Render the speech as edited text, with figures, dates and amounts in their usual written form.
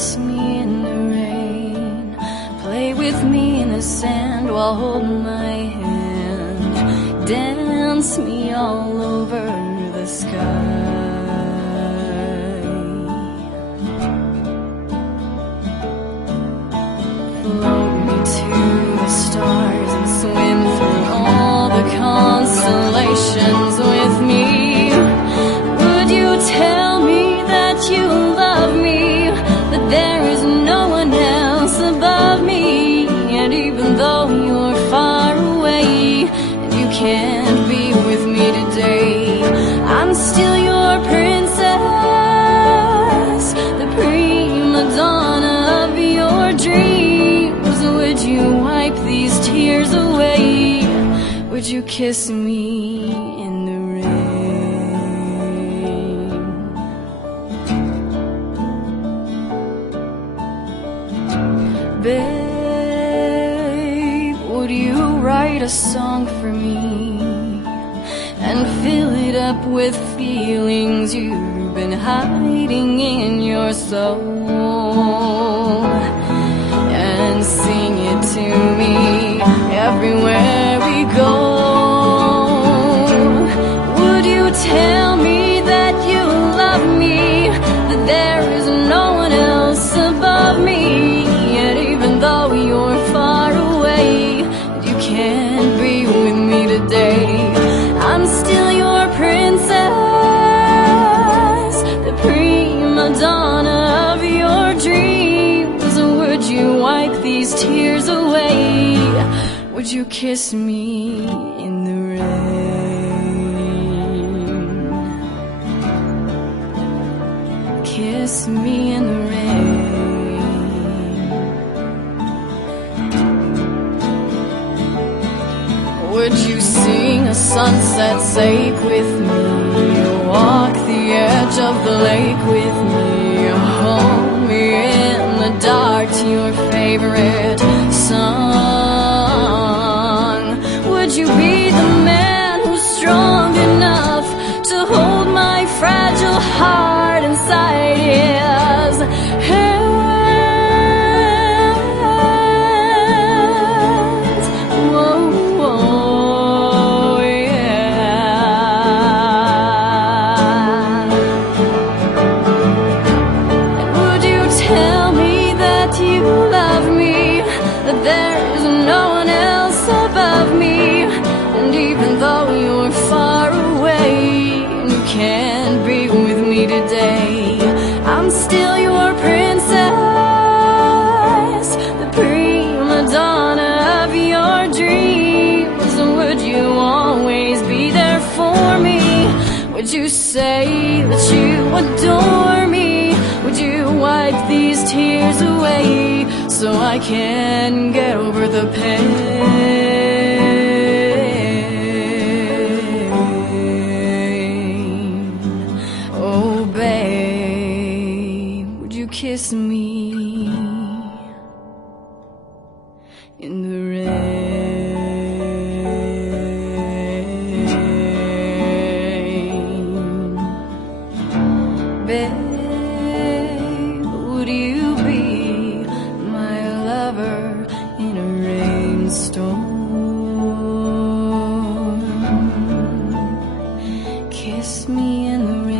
kiss me in the rain, play with me in the sand while holding my hand, dance me all over the sky. Float me to the stars and swim through all the constellations with me. Would you tell me that you love me, that there is no one else above me? And even though you're far away and you can't be with me today, I'm still your princess, the prima donna of your dreams. Would you wipe these tears away? Would you kiss me in the rain? Babe, would you write a song for me and fill it up with feelings you've been hiding in your soul, and sing it to me everywhere we go? Would you tell me that you love me, that there is no one else above me? And even though you're far away and you can't be with me today, I'm still your princess, the prima donna of your dreams. Would you wipe these tears away? Would you kiss me in the rain? Kiss me in the rain. Would you sing a sunset sake with me, walk the edge of the lake with me, hold me in the dark to your favorite song? Would you be the man who's strong enough to hold my fragile heart inside his hands? Whoa, whoa, yeah. Would you tell me that you love me, that there is no one else above me? And even though you're far away and you can't be with me today, I'm still your princess, the prima donna of your dreams. Would you always be there for me? Would you say that you adore me? Would you wipe these tears away so I can get over the pain? Oh, babe, would you kiss me in the rain? Babe, would you be my lover in a rainstorm? Kiss me in the rain.